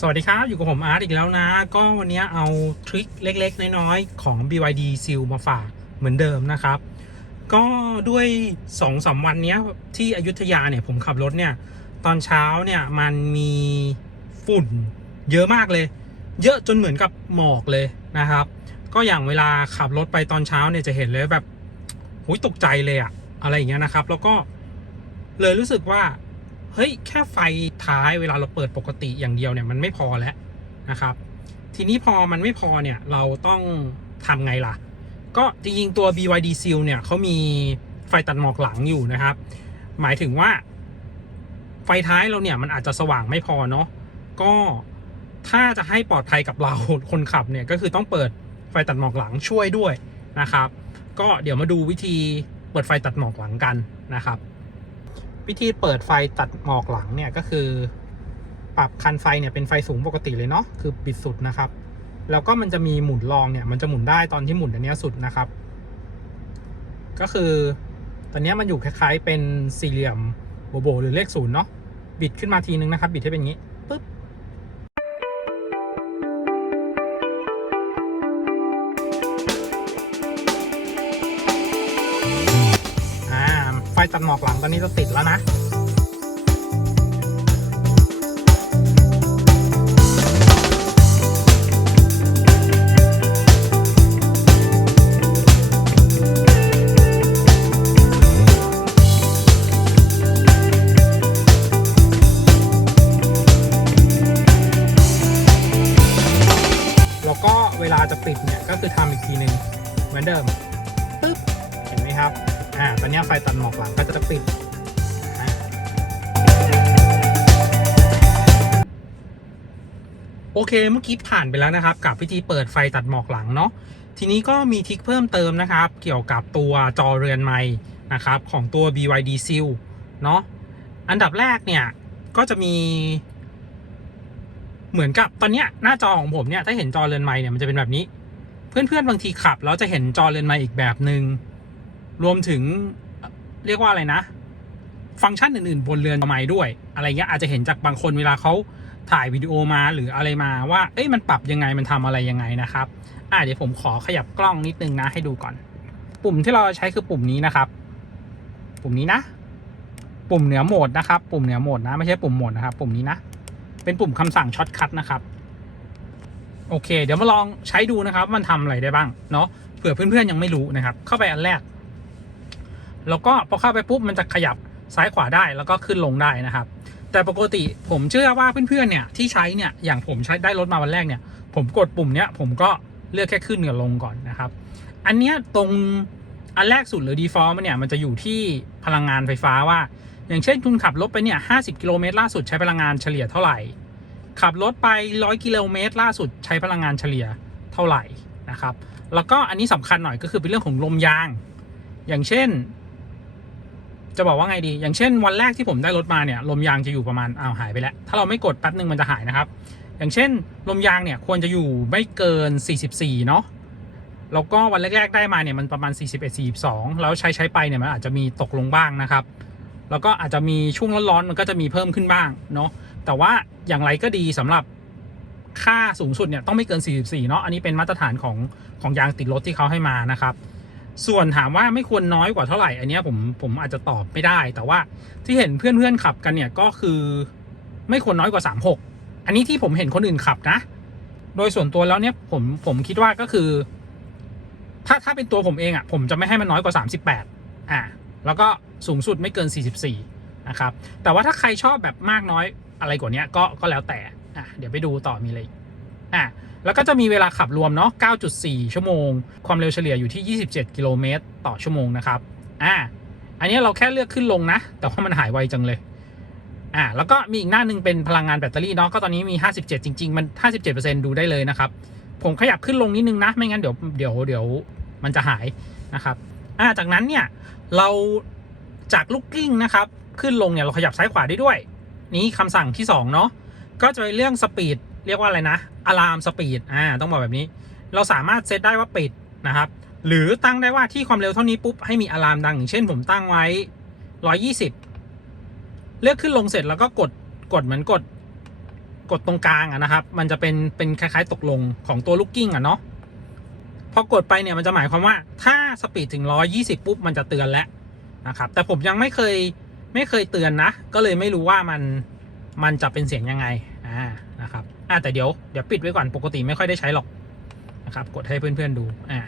สวัสดีครับ อยู่กับผมอาร์ตอีกแล้วนะ ก็วันนี้เอาทริคเล็กๆ น้อยๆ ของ BYD Seal มาฝากเหมือนเดิมนะครับ ก็ด้วย2อสาวันนี้ที่อยุธยาเนี่ยผมขับรถเนี่ย ตอนเช้าเนี่ยมันมีฝุ่นเยอะมากเลย เยอะจนเหมือนกับหมอกเลยนะครับ ก็อย่างเวลาขับรถไปตอนเช้าเนี่ยจะเห็นเลยแบบหุยตกใจเลยอะอะไรอย่างเงี้ยนะครับ แล้วก็เลยรู้สึกว่า เฮ้ยแค่ไฟท้ายเวลาเราเปิดปกติอย่างเดียวเนี่ยมันไม่พอแล้วนะครับ ทีนี้พอมันไม่พอเนี่ยเราต้องทำไงล่ะ ก็จริงๆตัว BYD Seal เนี่ยเขามีไฟตัดหมอกหลังอยู่นะครับ หมายถึงว่า ไฟท้ายเราเนี่ยมันอาจจะสว่างไม่พอเนาะก็ถ้าจะให้ปลอดภัยกับเราคนขับเนี่ยก็คือต้องเปิดไฟตัดหมอกหลังช่วยด้วยนะครับ ก็เดี๋ยวมาดูวิธีเปิดไฟตัดหมอกหลังกันนะครับ วิธีเปิดไฟตัดหมอกหลังเนี่ยก็คือ ปรับคันไฟเนี่ยเป็นไฟสูงปกติเลยเนาะคือปิดสุดนะครับ แล้วก็มันจะมีหมุนรองเนี่ยมันจะหมุนได้ตอนที่หมุนอันนี้สุดนะครับ ก็คือตอนนี้มันอยู่คล้ายๆเป็นสี่เหลี่ยมโบโบหรือเลขศูนย์เนาะบิดขึ้นมาทีนึงนะครับ บิดให้เป็นอย่างนี้ ตัดหมอกหลังตอนนี้จะติดแล้วนะแล้วก็เวลาจะปิดเนี่ยก็คือทำอีกทีหนึ่งเหมือนเดิมปึ๊บเห็นไหมครับ อ่าตอนนี้ไฟตัดหมอกหลังก็จะปิดโอเคเมื่อกี้ผ่านไปแล้วนะครับ กับวิธีเปิดไฟตัดหมอกหลังเนาะทีนี้ก็มีทิคเพิ่มเติมนะครับ เกี่ยวกับตัวจอเรือนไม้นะครับของตัว BYD Seal เนาะอันดับแรกเนี่ยก็จะมี เหมือนกับตอนเนี้ยหน้าจอของผมเนี่ยถ้าเห็นจอเรือนไม้เนี่ยมันจะเป็นแบบนี้ เพื่อนๆบางทีขับแล้วจะเห็นจอเรือนไม้อีกแบบหนึง่ง รวมถึงเรียกว่าอะไรนะ ฟังก์ชันอื่นๆ บนเรือนไม้ด้วย อะไรเงี้ยอาจจะเห็นจากบางคนเวลาเขาถ่ายวิดีโอมาหรืออะไรมาว่า เอ้ยมันปรับยังไงมันทำอะไรยังไงนะครับอ่าเดี๋ยวผมขอขยับกล้องนิดนึงนะให้ดูก่อน ปุ่มที่เราใช้คือปุ่มนี้นะครับ ปุ่มนี้นะ ปุ่มเหนือโหมดนะครับ ปุ่มเหนือโหมดนะไม่ใช่ปุ่มโหมดนะครับ ปุ่มนี้นะ เป็นปุ่มคำสั่งช็อตคัทนะครับ โอเค เดี๋ยวมาลองใช้ดูนะครับ มันทำอะไรได้บ้างเนาะเผื่อเพื่อนๆยังไม่รู้นะครับ เข้าไปอันแรก แล้วก็พอเข้าไปปุ๊บมันจะขยับซ้ายขวาได้แล้วก็ขึ้นลงได้นะครับ แต่ปกติผมเชื่อว่าเพื่อนๆเนี่ยที่ใช้เนี่ยอย่างผมใช้ได้รถมาวันแรกเนี่ย ผมกดปุ่มเนี้ยผมก็เลือกแค่ขึ้นกับลงก่อนนะครับ อันเนี้ยตรงอันแรกสุดหรือ default มันเนี่ยมันจะอยู่ที่พลังงานไฟฟ้าว่า อย่างเช่นคุณขับรถไปเนี่ย50กิโลเมตรล่าสุดใช้พลังงานเฉลี่ยเท่าไหร่ ขับรถไป 100 กิโลเมตรล่าสุดใช้พลังงานเฉลี่ยเท่าไหร่นะครับ แล้วก็อันนี้สำคัญหน่อยก็คือเป็นเรื่องของลมยาง อย่างเช่น จะบอกว่าไงดี อย่างเช่นวันแรกที่ผมได้รถมาเนี่ยลมยางจะอยู่ประมาณอ้าวหายไปแล้ว ถ้าเราไม่กดแป๊บนึงมันจะหายนะครับ อย่างเช่นลมยางเนี่ยควรจะอยู่ไม่เกิน 44 เนาะแล้วก็วันแรกๆได้มาเนี่ยมันประมาณ 41 42 แล้วใช้ใช้ไปเนี่ยมันอาจจะมีตกลงบ้างนะครับ แล้วก็อาจจะมีช่วงร้อนๆมันก็จะมีเพิ่มขึ้นบ้างเนาะ แต่ว่าอย่างไรก็ดีสำหรับค่าสูงสุดเนี่ยต้องไม่เกิน 44 เนาะ อันนี้เป็นมาตรฐานของของยางติดรถที่เขาให้มานะครับ ส่วนถามว่าไม่ควรน้อยกว่าเท่าไหร่ อันนี้ผมผมอาจจะตอบไม่ได้ แต่ว่าที่เห็นเพื่อนๆขับกันเนี่ยก็คือไม่ควรน้อยกว่า 36 อันนี้ที่ผมเห็นคนอื่นขับนะ โดยส่วนตัวแล้วเนี่ยผมผมคิดว่าก็คือ ถ้าถ้าเป็นตัวผมเองอะ่ะผมจะไม่ให้มันน้อยกว่า 38อ่าแล้วก็สูงสุดไม่เกิน 44นะครับ แต่ว่าถ้าใครชอบแบบมากน้อยอะไรกว่านี้ก็ก็แล้วแต่อะเดี๋ยวไปดูต่อมีอะไรอีก อะแล้วก็จะมีเวลาขับรวมเนาะ 9.4 ชั่วโมง ความเร็วเฉลี่ยอยู่ที่ 27 กิโลเมตรต่อชั่วโมงนะครับ อ่า อันนี้เราแค่เลือกขึ้นลงนะ แต่ว่ามันหายไวจังเลย อ่า แล้วก็มีอีกหน้าหนึ่งเป็นพลังงานแบตเตอรี่เนาะ ก็ตอนนี้มี 57 จริง ๆ มัน 57%ดูได้เลยนะครับ ผมขยับขึ้นลงนิดนึงนะ ไม่งั้นเดี๋ยว เดี๋ยว เดี๋ยว มันจะหายนะครับ อ่า จากนั้นเนี่ย เราจากลูกกลิ้งนะครับ ขึ้นลงเนี่ยเราขยับซ้ายขวาได้ด้วย นี้คำสั่งที่สองเนาะ ก็จะเป็นเรื่องสปีด เรียกว่าอะไรนะอะลามสปีดอ่าต้องบอกแบบนี้ เราสามารถเซตได้ว่าปิดนะครับหรือตั้งได้ว่าที่ความเร็วเท่านี้ปุ๊บให้มีอะลามดังอย่างเช่นผมตั้งไว้ 120 เลือกขึ้นลงเสร็จแล้วก็กดกดเหมือนกดกดตรงกลางอะนะครับ มันจะเป็นเป็นคล้ายๆตกลงของตัวลูกกิ้งอะเนาะพอกดไปเนี่ยมันจะหมายความว่าถ้าสปีดถึง 120 ปุ๊บมันจะเตือนแล้วนะครับแต่ผมยังไม่เคยไม่เคยเตือนนะ ก็เลยไม่รู้ว่ามันมันจะเป็นเสียงยังไงอ่านะครับ อ่าแต่เดี๋ยวเดี๋ยวปิดไว้ก่อนปกติไม่ค่อยได้ใช้หรอกนะครับกดให้เพื่อนๆดูอ่า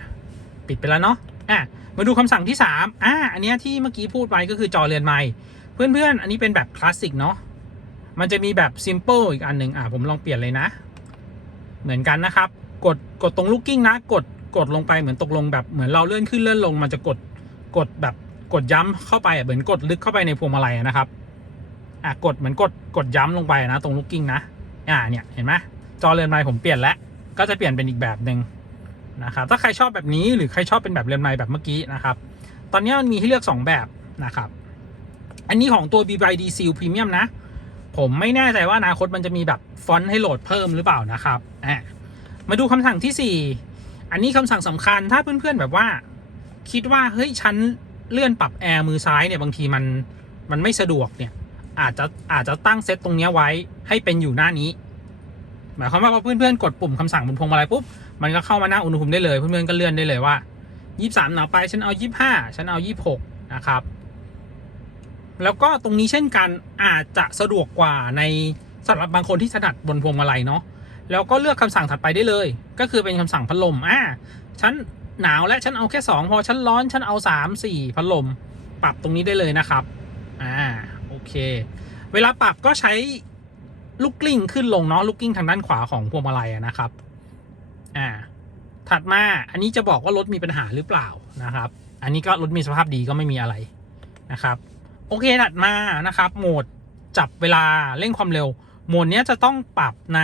ปิดไปแล้วเนาะอ่ามาดูคำสั่งที่3อ่าอันเนี้ยที่เมื่อกี้พูดไปก็คือจอเรือนไม้เพื่อนๆ อันนี้เป็นแบบคลาสสิกเนาะมันจะมีแบบ simple อีกอันหนึ่งอะผมลองเปลี่ยนเลยนะ เหมือนกันนะครับ กดกดตรง looking นะ กดกดลงไปเหมือนตกลงแบบเหมือนเราเลื่อนขึ้นเลื่อนลง มันจะกดกดแบบกดย้ำเข้าไปอะเหมือนกดลึกเข้าไปในพวงมาลัยนะครับอะกดเหมือนกดกดย้ำลงไปนะ ตรง looking นะ อ่าเนี่ยเห็นไหมจอเรือนไม้ผมเปลี่ยนแล้วก็จะเปลี่ยนเป็นอีกแบบหนึ่งนะครับถ้าใครชอบแบบนี้หรือใครชอบเป็นแบบเรือนไม้แบบเมื่อกี้นะครับ ตอนนี้มันมีให้เลือก 2 แบบนะครับ อันนี้ของตัว BYD Seal Premium นะ ผมไม่แน่ใจว่าอนาคตมันจะมีแบบฟอนต์ให้โหลดเพิ่มหรือเปล่านะครับอะมาดูคำสั่งที่ 4 อันนี้คำสั่งสำคัญถ้าเพื่อนๆแบบว่า คิดว่าเฮ้ยฉันเลื่อนปรับแอร์มือซ้ายเนี่ยบางทีมันมันไม่สะดวกเนี่ย อาจจะอาจจะตั้งเซตตรงนี้ไว้ให้เป็นอยู่หน้านี้ หมายความว่าพอเพื่อนๆกดปุ่มคำสั่งบนพวงมาลัยปุ๊บมันก็เข้ามาหน้าอุณหภูมิได้เลยเพื่อนๆก็เลื่อนได้เลยว่า 23 หนาวไปฉันเอา 25 ฉันเอา 26 นะครับ แล้วก็ตรงนี้เช่นกันอาจจะสะดวกกว่าในสำหรับบางคนที่ถนัดบนพวงมาลัยเนาะแล้วก็เลือกคำสั่งถัดไปได้เลย ก็คือเป็นคำสั่งพัดลมอ่าฉันหนาวและฉันเอาแค่ 2 พอฉันร้อนฉันเอา 3 4 พัดลม ปรับตรงนี้ได้เลยนะครับ เค เวลาปรับก็ใช้ลูกกลิ้งขึ้นลงเนาะลูกกลิ้งทางด้านขวาของพวงมาลัยอะนะครับ อ่า ถัดมาอันนี้จะบอกว่ารถมีปัญหาหรือเปล่านะครับ อันนี้ก็รถมีสภาพดีก็ไม่มีอะไรนะครับ โอเคถัดมานะครับ โหมดจับเวลาเร่งความเร็ว โหมดนี้จะต้องปรับใน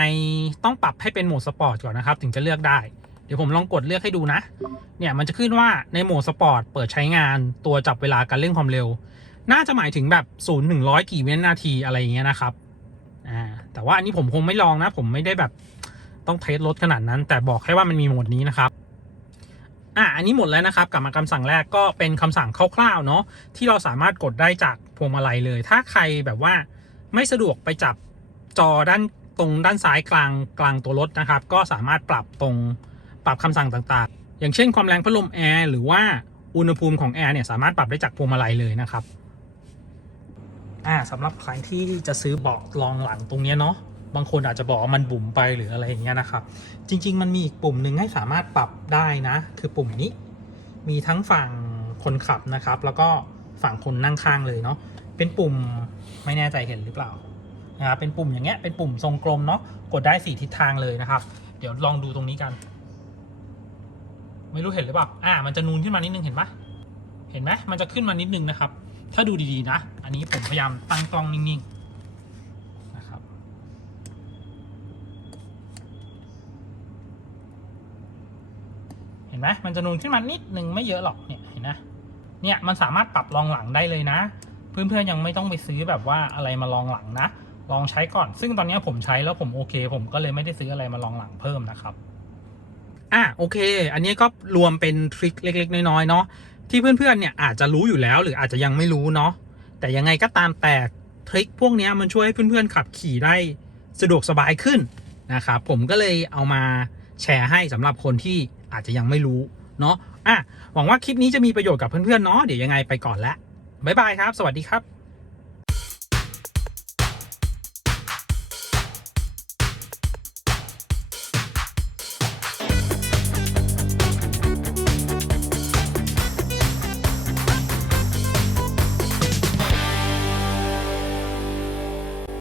ต้องปรับให้เป็นโหมดสปอร์ตก่อนนะครับ ถึงจะเลือกได้ เดี๋ยวผมลองกดเลือกให้ดูนะ เนี่ยมันจะขึ้นว่าในโหมดสปอร์ตเปิดใช้งานตัวจับเวลาการเร่งความเร็ว น่าจะหมายถึงแบบ0ูนย์ถึงร้อยกี่วินาทีอะไรอย่างเงี้ยนะครับอ่าแต่ว่าอันนี้ผมคงไม่ลองนะ ผมไม่ได้แบบต้องเทสรถขนาดนั้น แต่บอกแค่ว่ามันมีโหมดนี้นะครับอะอันนี้หมดแล้วนะครับกลับมาคำสั่งแรกก็เป็นคำสั่งคร่าวๆเนาะที่เราสามารถกดได้จากพวงมาลัยเลย ถ้าใครแบบว่าไม่สะดวกไปจับจอด้านตรงด้านซ้ายกลางกลางตัวรถนะครับ ก็สามารถปรับตรงปรับคำสั่งต่างๆ อย่างเช่นความแรงพัดลมแอร์หรือว่าอุณหภูมิของแอร์เนี่ยสามารถปรับได้จากพวงมาลัยเลยนะครับ อ่าสำหรับใครที่จะซื้อเบาะรองหลังตรงนี้เนาะบางคนอาจจะบอกว่ามันบุ๋มไปหรืออะไรอย่างเงี้ยนะครับ จริง ๆ มันมีอีกปุ่มหนึ่งให้สามารถปรับได้นะ คือปุ่มนี้ มีทั้งฝั่งคนขับนะครับ แล้วก็ฝั่งคนนั่งข้างเลยเนาะเป็นปุ่มไม่แน่ใจเห็นหรือเปล่านะครับเป็นปุ่มอย่างเงี้ยเป็นปุ่มทรงกลมเนาะกดได้สี่ทิศทางเลยนะครับ เดี๋ยวลองดูตรงนี้กัน ไม่รู้เห็นหรือเปล่าอ่า มันจะนูนขึ้นมานิดนึงเห็นปะเห็นไหมมันจะขึ้นมานิดนึงนะครับ ถ้าดูดีๆนะ อันนี้ผมพยายามตั้งกล้องนิ่งๆนะครับ เห็นไหมมันจะนูนขึ้นมานิดนึงไม่เยอะหรอกเนี่ยเห็นนะ เนี่ยมันสามารถปรับรองหลังได้เลยนะ เพื่อนๆยังไม่ต้องไปซื้อแบบว่าอะไรมารองหลังนะ ลองใช้ก่อน ซึ่งตอนนี้ผมใช้แล้วผมโอเค ผมก็เลยไม่ได้ซื้ออะไรมารองหลังเพิ่มนะครับอะโอเค อันนี้ก็รวมเป็นทริคเล็ก ๆ น้อยๆเนาะ ที่เพื่อนๆเนี่ยอาจจะรู้อยู่แล้วหรืออาจจะยังไม่รู้เนาะแต่ยังไงก็ตามแต่ทริคพวกนี้มันช่วยให้เพื่อนๆขับขี่ได้สะดวกสบายขึ้นนะครับผมก็เลยเอามาแชร์ให้สำหรับคนที่อาจจะยังไม่รู้เนาะอะหวังว่าคลิปนี้จะมีประโยชน์กับเพื่อนๆเนาะเดี๋ยวยังไงไปก่อนละบ๊ายบายครับ สวัสดีครับ